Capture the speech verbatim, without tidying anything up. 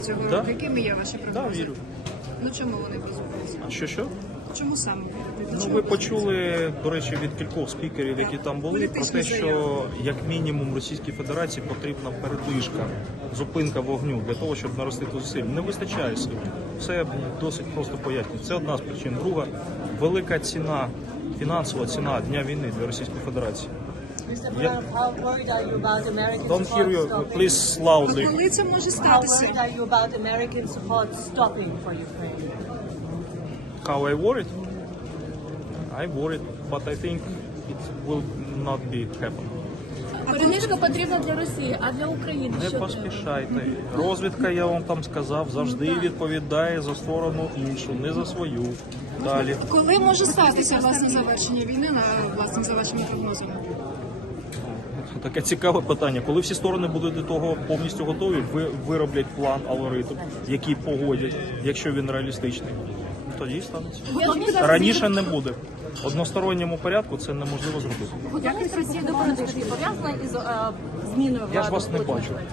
Цього Да? року. Якими є ваші Да, прогнози? вірю. Ну чому вони розвиваються? А що що? Чому саме вірите? Ну, ви почули, до речі, від кількох спікерів, які там були, про те, що як мінімум Російській Федерації потрібна передишка, зупинка вогню для того, щоб наростити зусиль. Не вистачає сил. Все досить просто пояснюється. Це одна з причин. Друга велика ціна, фінансова ціна дня війни для Російської Федерації. Mister Brown, how worried are you about American Don't hear support you, stopping? please А loudly. коли це може How статися? worried are you about American support stopping for Ukraine? How I worried? I worried, but I think it will not be happen. Переміжка потрібна для Росії, а для України Не що треба? поспішайте. Розвідка, я вам там сказав, завжди відповідає за сторону іншу, не за свою. Далі. Коли може статися власне завершення війни на власне за вашими прогнозами? Таке цікаве питання. Коли всі сторони будуть до того повністю готові, ви вироблять план, алгоритм, який погодять, якщо він реалістичний. Тоді і станеться. Раніше не буде. В односторонньому порядку це неможливо зробити. Готовність Росії до передишки пов'язана із е, зміною влади. Я ж вас не Путіна? бачу.